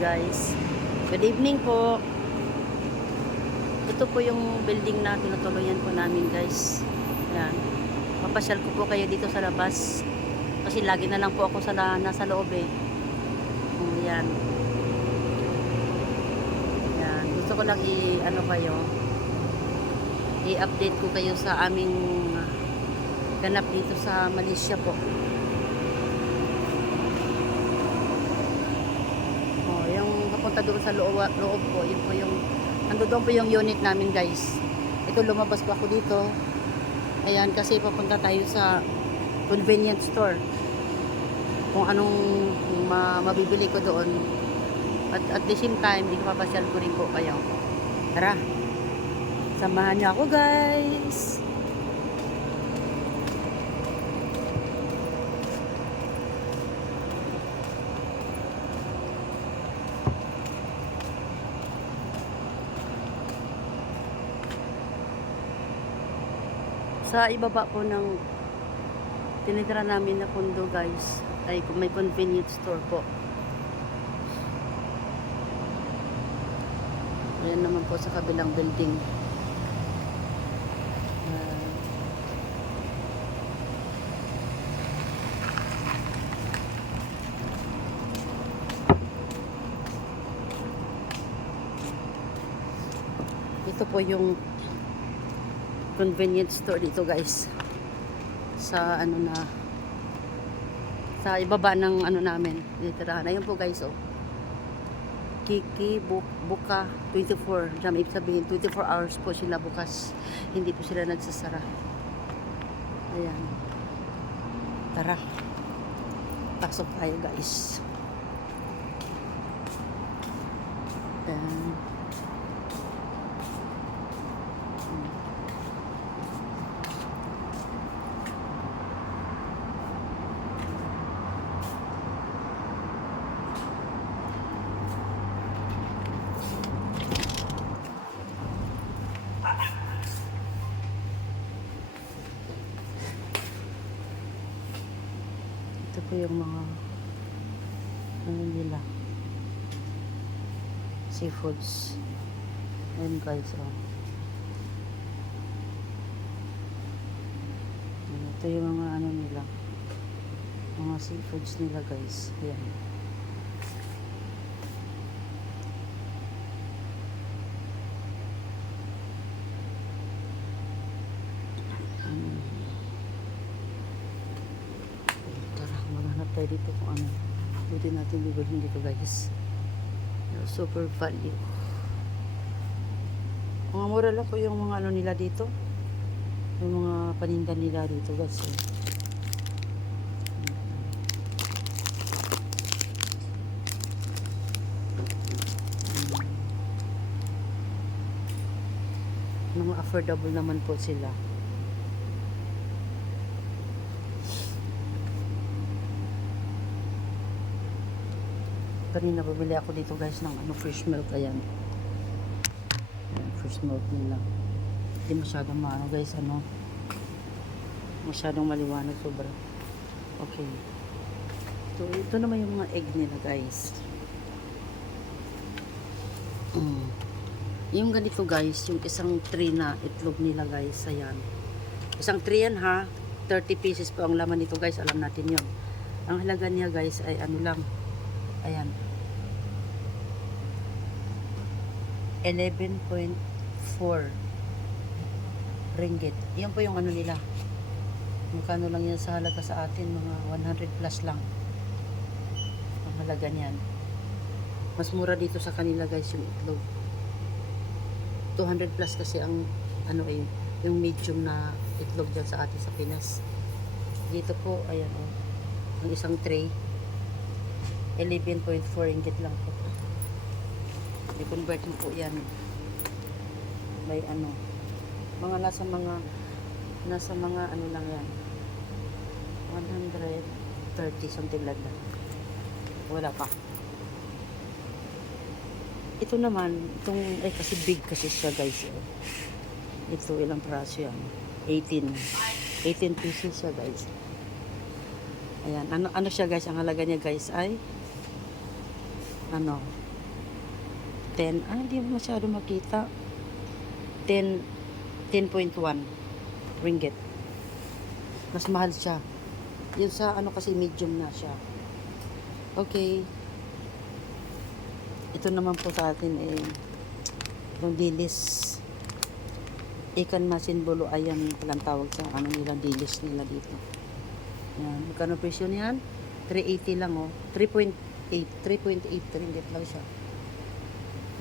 guys. Good evening po. Ito po yung building na tinutuluyan po namin guys. Yan. Mapasyal ko po kayo dito sa labas. Kasi lagi na lang po ako nasa loob eh. Yan. Yan. Gusto ko lang i-update ko kayo sa aming ganap dito sa Malaysia po. Papunta doon sa loob po, yun po yung nandoon po yung unit namin guys. Ito, lumabas po ako dito, ayan, kasi papunta tayo sa convenience store kung anong mabibili ko doon, at the same time di ko papasyal ko rin po kayo. Tara, samahan niyo ako guys. Sa ibaba po ng tinitira namin na condo guys, ay may convenience store po. Ayan naman po sa kabilang building. Ito po yung convenience store dito guys, sa sa ibaba ng namin tinitirahan. Ayun po guys, oh, Kiki Buka 24. Diyan, ibig sabihin 24 hours po sila bukas, hindi po sila nagsasara. Ayan, tara, pasok tayo guys. Ayan. Ito po yung mga nila seafoods. Ayan guys, oh. Ito yung mga nila, mga seafoods nila guys. Ayan. Tayo dito kung ano pwede natin bibilhin dito guys. Super value. Mga mura lang po yung mga nila dito, yung mga paninda nila dito guys. Mga affordable naman po sila. Kanina bumili ako dito guys ng fresh milk. Ayan, fresh milk nila. Hindi masyadong guys, masyadong maliwanag sobra. Okay, ito naman yung mga egg nila guys. Yung ganito guys, yung isang tray na itlog nila guys. Ayan, isang tray yan ha, 30 pieces po ang laman nito guys. Alam natin yun. Ang halaga niya guys ay lang, ayan, 11.4 ringgit. Yan po yung nila. Magkano lang yan sa halaga sa atin, mga 100 plus lang ang halaga niyan. Mas mura dito sa kanila guys yung itlog. 200 plus kasi ang yung medium na itlog dyan sa atin sa Pinas. Dito po, ayan, oh, ang isang tray 11.4 ringgit lang po. I-convert mo po yan. May mga nasa mga lang yan. 130 something like that. Wala pa. Ito naman, kasi big kasi siya guys. Ito, ilang praso yan? 18 pieces siya guys. Ayan, ano siya guys, ang halaga niya guys ay 10, hindi mo masyado makita. 10, 10.1 ringgit. Mas mahal siya. Yun sa ano kasi medium na siya. Okay. Ito naman po sa atin yung dilis. Ikan masinbolo, ayan palang tawag sa ano nila, dilis nila dito. Yan. Magkano presyo niyan? 380 lang, oh. 3.8 ringgit lang siya.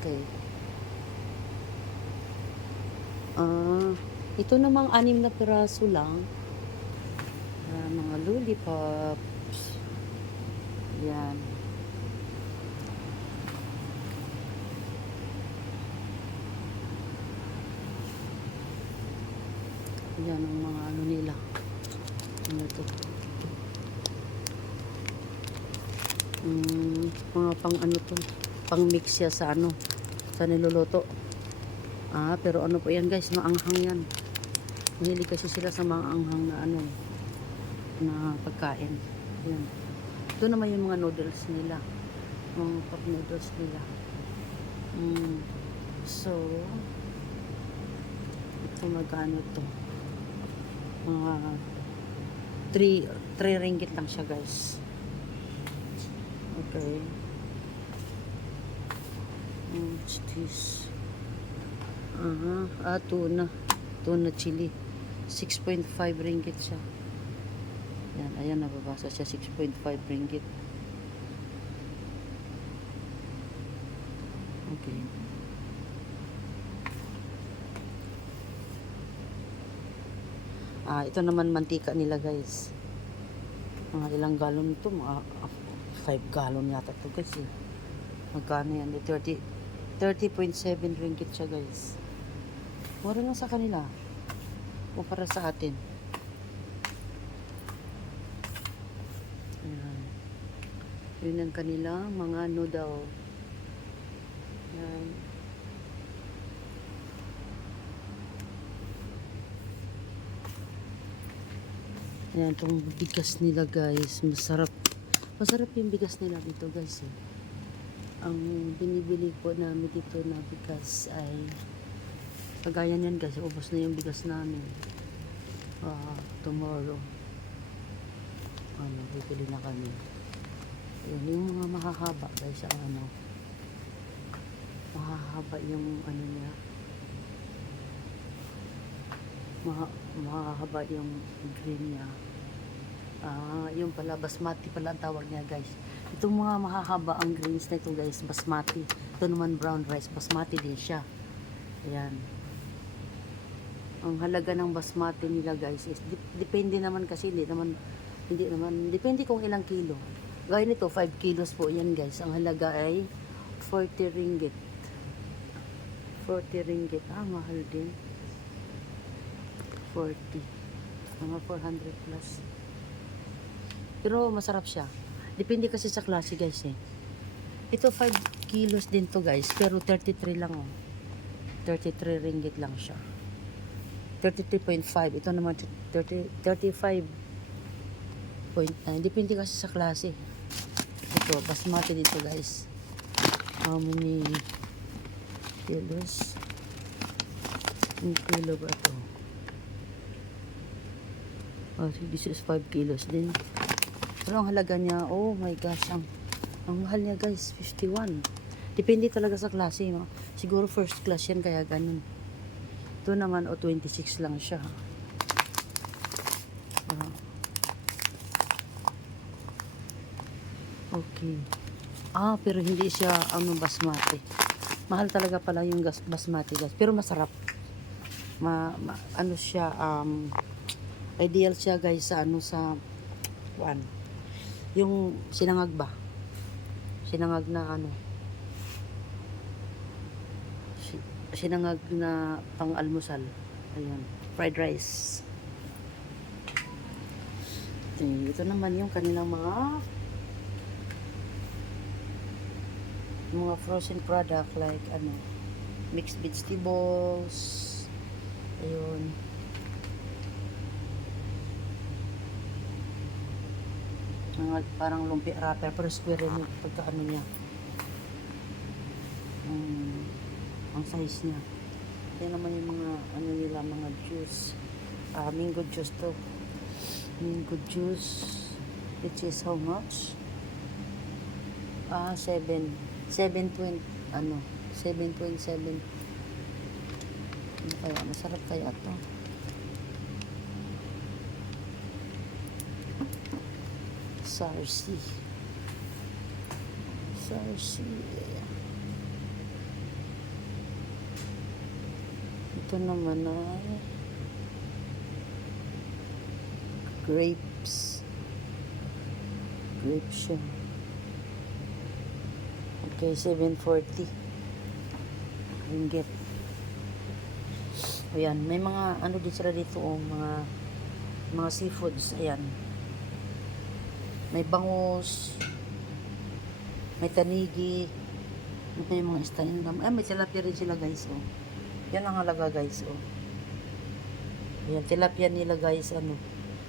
Okay. Ito namang 6 na piraso lang. Mga lollipops. Yan. Yan ang mga ano nila. Ano to? Mga pang ano to? Pang mix siya sa ano? Sa niluluto. Pero ano po yan guys? Maanghang yan. Mahilig kasi sila sa maanghang na ano na pagkain. Yan. Ito naman yung mga noodles nila. Mga cup noodles nila. So, ito magkano to? Mga 3 ringgit lang siya guys. Okay. What's this? Tuna chili. 6.5 ringgit siya. Yan, ayan, nababasa siya, 6.5 ringgit. Okay. Ito naman mantika nila guys. Mga ilang galon ito, mga 5 galon yata ito guys. Magkano yan? 30.7 ringgit siya guys. Mura lang sa kanila. O para sa atin. Ayan. Yun ang kanila mga noodle. Ayan. Ayan, itong bigas nila guys. Masarap. Masarap yung bigas nila dito guys. Ang binibili po namin dito na bigas ay kagaya niyan guys. Ubos na yung bigas namin. Tomorrow. Bibili na kami. Ayan, yung mga mahahaba guys. Mahahaba yung ano niya. Mahahaba yung green niya. Yung pala basmati pala ang tawag niya guys. Itong mga mahahaba ang greens na ito guys, basmati. Ito naman brown rice, basmati din siya. Ayan. Ang halaga ng basmati nila guys is depende naman kasi hindi naman depende kung ilang kilo. Gaya nito 5 kilos po yan guys. Ang halaga ay 40 ringgit. 40 ringgit. Mahal din. 40. Mga 400 plus. Pero masarap siya. Depende kasi sa klase guys Ito 5 kilos din to guys. Pero 33 lang 33 ringgit lang siya. 33.5. Ito naman 35.9. Depende kasi sa klase. Ito, basmati dito guys. How many kilos? Yung kilo ba ito? This is 5 kilos din. Pero ang halaga niya, oh my gosh, ang mahal niya guys, 51. Depende talaga sa klase, no? Siguro first class yan, kaya ganun. Ito naman, 26 lang siya. Okay. Pero hindi siya, basmati. Mahal talaga pala yung basmati, guys. Pero masarap. Ano siya, ideal siya guys sa yung sinangag ba, sinangag na sinangag na pang almusal. Ayan, fried rice. Ito naman yung kanilang mga frozen product like mixed vegetables. Ayun. Parang lumpia wrapper pero square yung pagkaano niya. ang size niya. Yan naman yung mga ano nila, mga juice. Mango juice to. Mango juice. Which is how much? 7.20 7.7. Ano kaya? Masarap kaya to? Sarsi. Ito naman ay grapes. Grapes siya. Okay, 740 ringgit. Ayan, may mga ano din sila dito, mga seafoods. Ayan. May bangus, may tanigi, ito yung mga isda. May tilapia rin sila, guys. Oh. Yan ang halaga, guys. Oh. Ayan, tilapia nila, guys.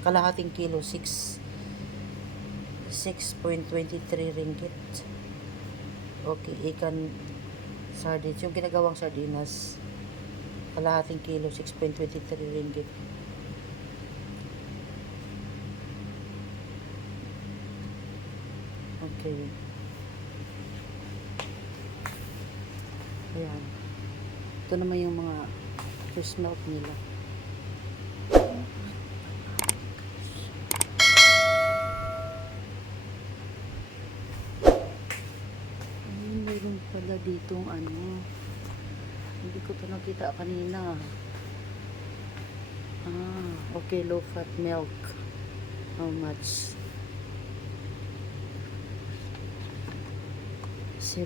Kalahating kilo, 6.23 ringgit. Okay, ikan sardines. Yung ginagawang sardinas, kalahating kilo, 6.23 ringgit. Okay. Ayan. Ito naman yung mga fish milk nila. Mayroon pala ditong hindi ko ito nakita kanina. Okay, low fat milk. How much? 7